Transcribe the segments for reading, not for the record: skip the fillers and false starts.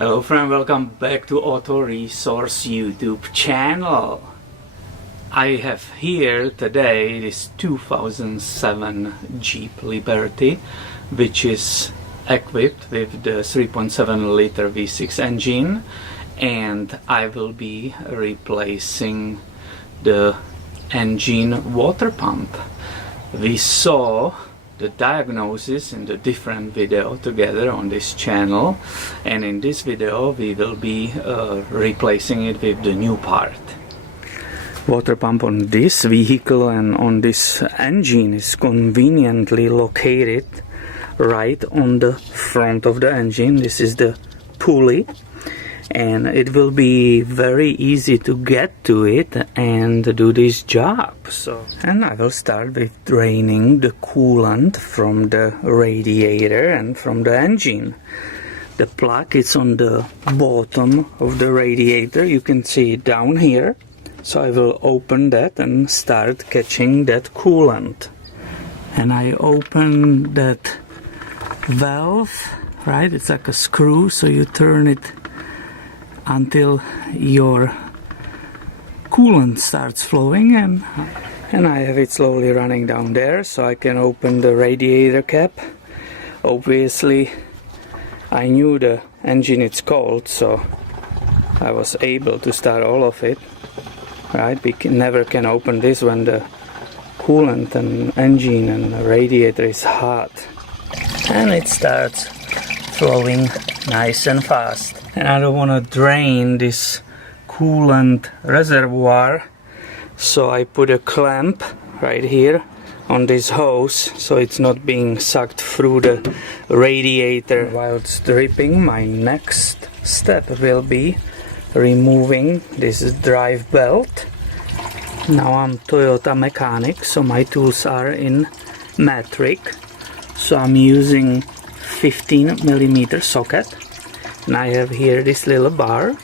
Hello friend, welcome back to Auto Resource YouTube channel. I have here today this 2007 Jeep Liberty, which is equipped with the 3.7 liter V6 engine, and I will be replacing the engine water pump. We saw the diagnosis in the different video together on this channel, and in this video we will be replacing it with the new part. Water pump on this vehicle and on this engine is conveniently located right on the front of the engine. This is the pulley, and it will be very easy to get to it and do this job. And I will start with draining the coolant from the radiator and from the engine. The plug is on the bottom of the radiator. You can see it down here. So I will open that and start catching that coolant. And I open that valve, right? It's like a screw, so you turn it until your coolant starts flowing, and I have it slowly running down there, so I can open the radiator cap. Obviously I knew the engine is cold, so I was able to start all of it, right? We never can open this when the coolant and engine and the radiator is hot, and it starts flowing nice and fast. And I don't want to drain this coolant reservoir, so I put a clamp right here on this hose so it's not being sucked through the radiator while it's dripping. My next step will be removing this drive belt. Now I'm Toyota mechanic, so my tools are in metric, so I'm using 15mm socket. And I have here this little bar,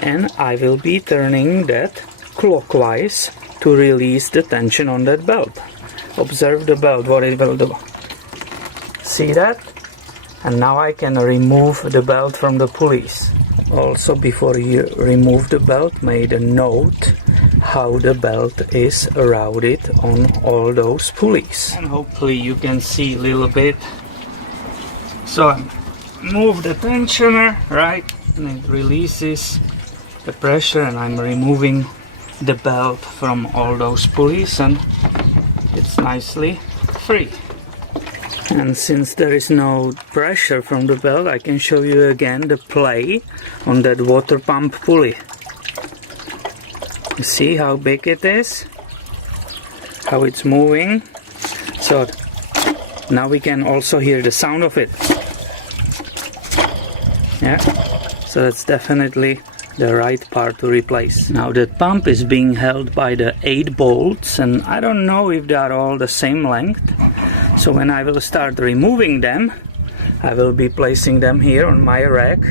and I will be turning that clockwise to release the tension on that belt. Observe the belt, what it will do. See that? And now I can remove the belt from the pulleys. Also, before you remove the belt, made a note how the belt is routed on all those pulleys. And hopefully you can see a little bit. So I move the tensioner, right, and it releases the pressure, and I'm removing the belt from all those pulleys, and it's nicely free. And since there is no pressure from the belt, I can show you again the play on that water pump pulley. You see how big it is, how it's moving. So now we can also hear the sound of it. Yeah, so that's definitely the right part to replace. Now the pump is being held by the 8 bolts, and I don't know if they are all the same length. So when I will start removing them, I will be placing them here on my rack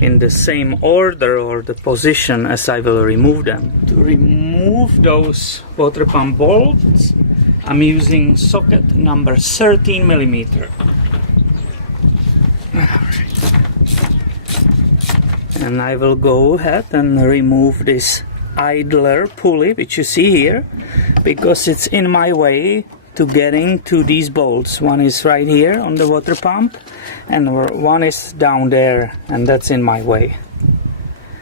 in the same order or the position as I will remove them. To remove those water pump bolts, I'm using socket number 13mm. And I will go ahead and remove this idler pulley, which you see here, because it's in my way to getting to these bolts. One is right here on the water pump, and one is down there, and that's in my way.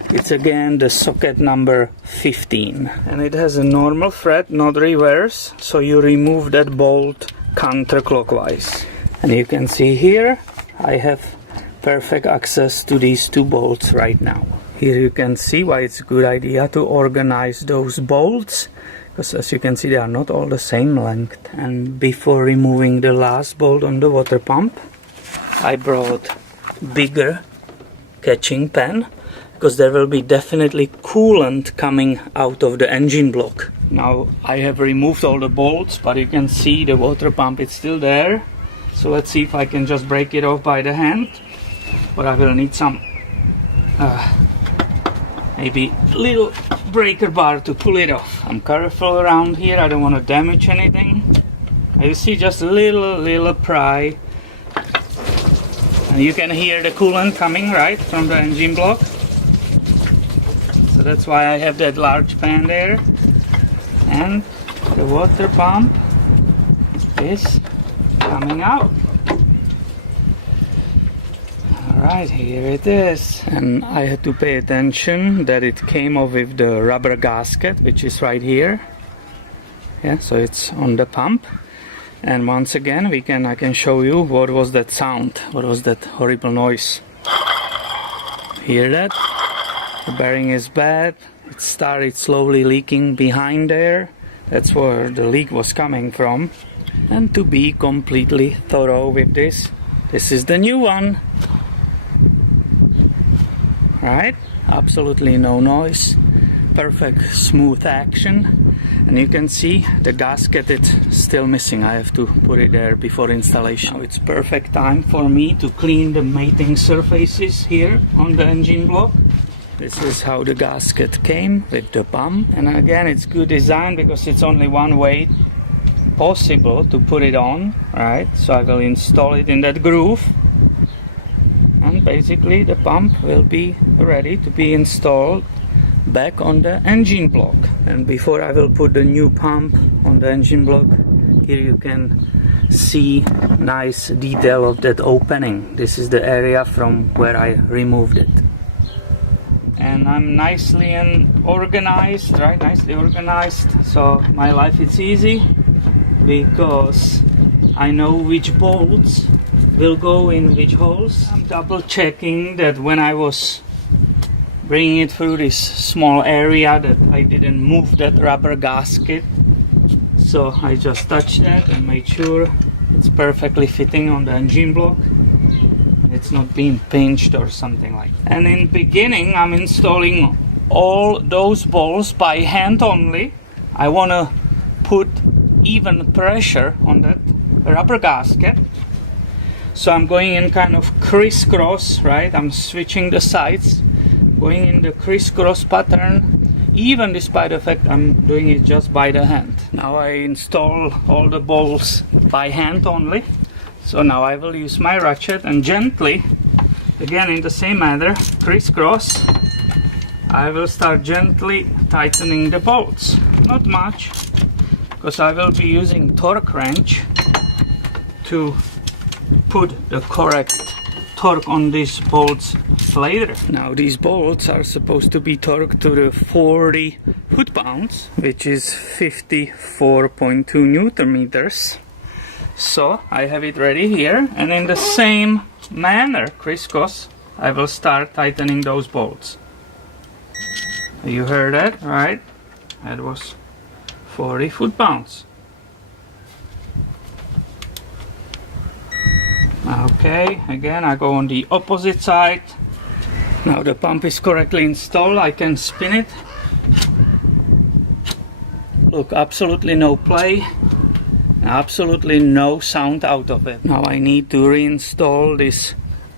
It's again the socket number 15, and it has a normal thread, not reverse, so you remove that bolt counterclockwise. And you can see here I have perfect access to these 2 bolts right now. Here you can see why it's a good idea to organize those bolts, because as you can see they are not all the same length. And before removing the last bolt on the water pump, I brought bigger catching pen, because there will be definitely coolant coming out of the engine block. Now I have removed all the bolts, but you can see the water pump is still there. So let's see if I can just break it off by the hand. But I will need some maybe little breaker bar to pull it off. I'm careful around here, I don't want to damage anything. You see just a little pry, And you can hear the coolant coming right from the engine block. So that's why I have that large pan there. And the water pump is coming out. Alright, here it is. And I had to pay attention that it came off with the rubber gasket, which is right here. Yeah, so it's on the pump. And once again, I can show you what was that sound, what was that horrible noise. Hear that? The bearing is bad. It started slowly leaking behind there. That's where the leak was coming from. And to be completely thorough with this is the new one. Right? Absolutely no noise. Perfect smooth action. And you can see the gasket is still missing. I have to put it there before installation. Now it's perfect time for me to clean the mating surfaces here on the engine block. This is how the gasket came with the pump. And again, it's good design because it's only one way possible to put it on, right? So I will install it in that groove. And basically the pump will be ready to be installed back on the engine block. And before I will put the new pump on the engine block, here you can see nice detail of that opening. This is the area from where I removed it. And I'm nicely organized, right? Nicely organized. So my life is easy because I know which bolts will go in which holes. I'm double checking that when I was bringing it through this small area that I didn't move that rubber gasket. So I just touched that and made sure it's perfectly fitting on the engine block. It's not being pinched or something like that. And in beginning I'm installing all those bolts by hand only. I want to put even pressure on that rubber gasket. So I'm going in kind of crisscross, right? I'm switching the sides, going in the crisscross pattern, even despite the fact I'm doing it just by the hand. Now I install all the bolts by hand only. So now I will use my ratchet and gently, again in the same manner, crisscross, I will start gently tightening the bolts. Not much, because I will be using torque wrench to put the correct torque on these bolts later. Now these bolts are supposed to be torqued to the 40 foot-pounds, which is 54.2 Newton meters. So I have it ready here, and in the same manner, crisscross, I will start tightening those bolts. You heard that, right? That was 40 foot-pounds. Okay, again I go on the opposite side. Now the pump is correctly installed, I can spin it. Look, absolutely no play, absolutely no sound out of it. Now I need to reinstall this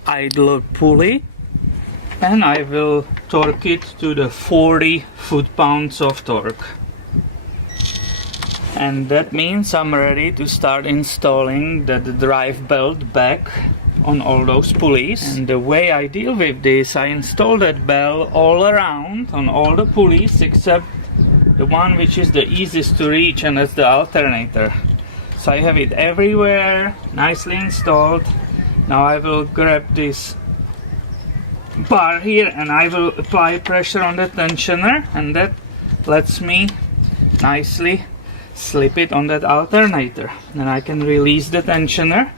idler pulley, and I will torque it to the 40 foot-pounds of torque. And that means I'm ready to start installing the drive belt back on all those pulleys. And the way I deal with this, I install that belt all around on all the pulleys except the one which is the easiest to reach, and that's the alternator. So I have it everywhere, nicely installed. Now I will grab this bar here and I will apply pressure on the tensioner, and that lets me nicely slip it on that alternator. Then I can release the tensioner.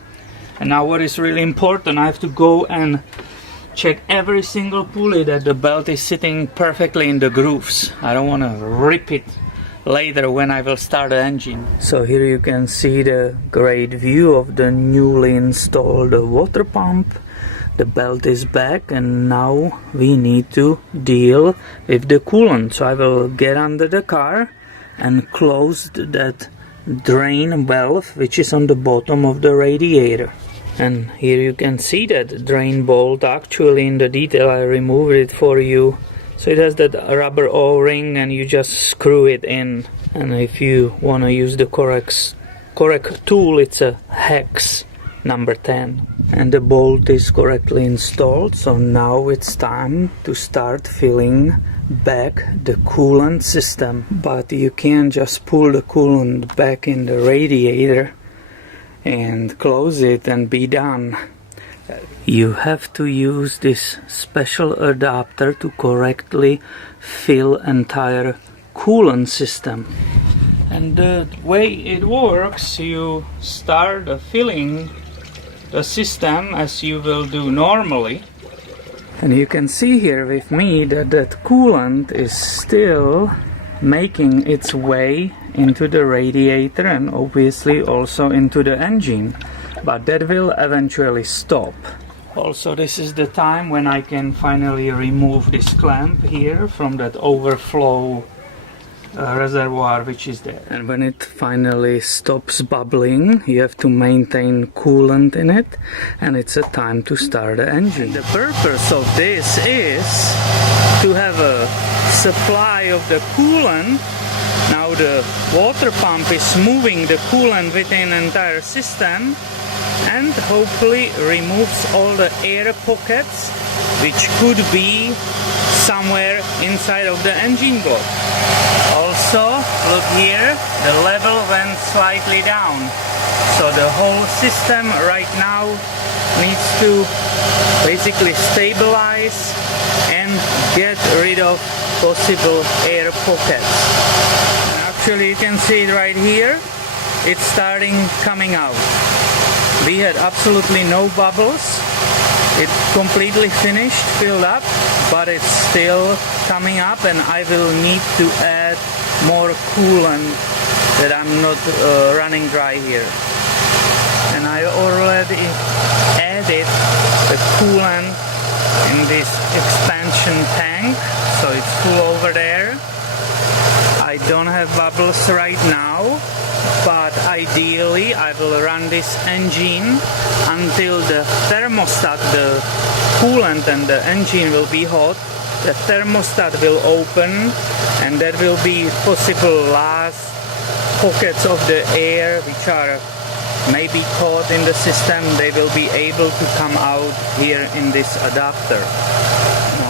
And now what is really important, I have to go and check every single pulley that the belt is sitting perfectly in the grooves. I don't want to rip it later when I will start the engine. So here you can see the great view of the newly installed water pump. The belt is back, and now we need to deal with the coolant. So I will get under the car and close that drain valve which is on the bottom of the radiator. And here you can see that drain bolt. Actually in the detail I removed it for you. So it has that rubber O-ring and you just screw it in. And if you want to use the correct tool, it's a hex number 10. And the bolt is correctly installed, so now it's time to start filling back the coolant system. But you can't just pull the coolant back in the radiator and close it and be done. You have to use this special adapter to correctly fill entire coolant system. And the way it works, you start filling the system as you will do normally. And you can see here with me that that coolant is still making its way into the radiator and obviously also into the engine. But that will eventually stop. Also, this is the time when I can finally remove this clamp here from that overflow reservoir which is there. And when it finally stops bubbling, you have to maintain coolant in it, and it's a time to start the engine. The purpose of this is to have a supply of the coolant. Now the water pump is moving the coolant within the entire system and hopefully removes all the air pockets which could be somewhere inside of the engine block. Also, look here, the level went slightly down. So the whole system right now needs to basically stabilize and get rid of possible air pockets. Actually, you can see it right here. It's starting coming out. We had absolutely no bubbles. It's completely finished, filled up, but it's still coming up, and I will need to add more coolant that I'm not running dry here. And I already added the coolant in this expansion tank, so it's full over there. I don't have bubbles right now, but ideally I will run this engine until the thermostat, the coolant and the engine will be hot. The thermostat will open, and that will be possible last pockets of the air which are maybe caught in the system. They will be able to come out here in this adapter.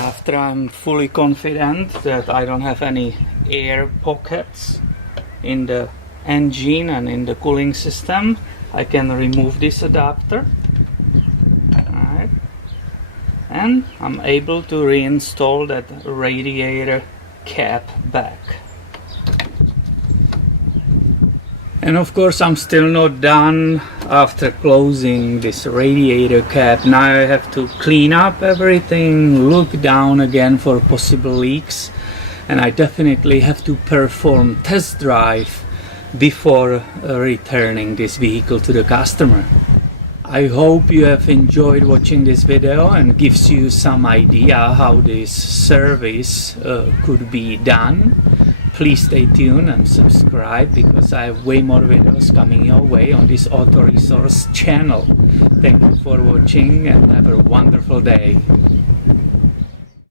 After I'm fully confident that I don't have any air pockets in the engine and in the cooling system, I can remove this adapter. Alright. And I'm able to reinstall that radiator cap back. And of course I'm still not done after closing this radiator cap. Now I have to clean up everything, look down again for possible leaks, and I definitely have to perform test drive before returning this vehicle to the customer. I hope you have enjoyed watching this video and gives you some idea how this service could be done. Please stay tuned and subscribe, because I have way more videos coming your way on this Auto Resource channel. Thank you for watching and have a wonderful day.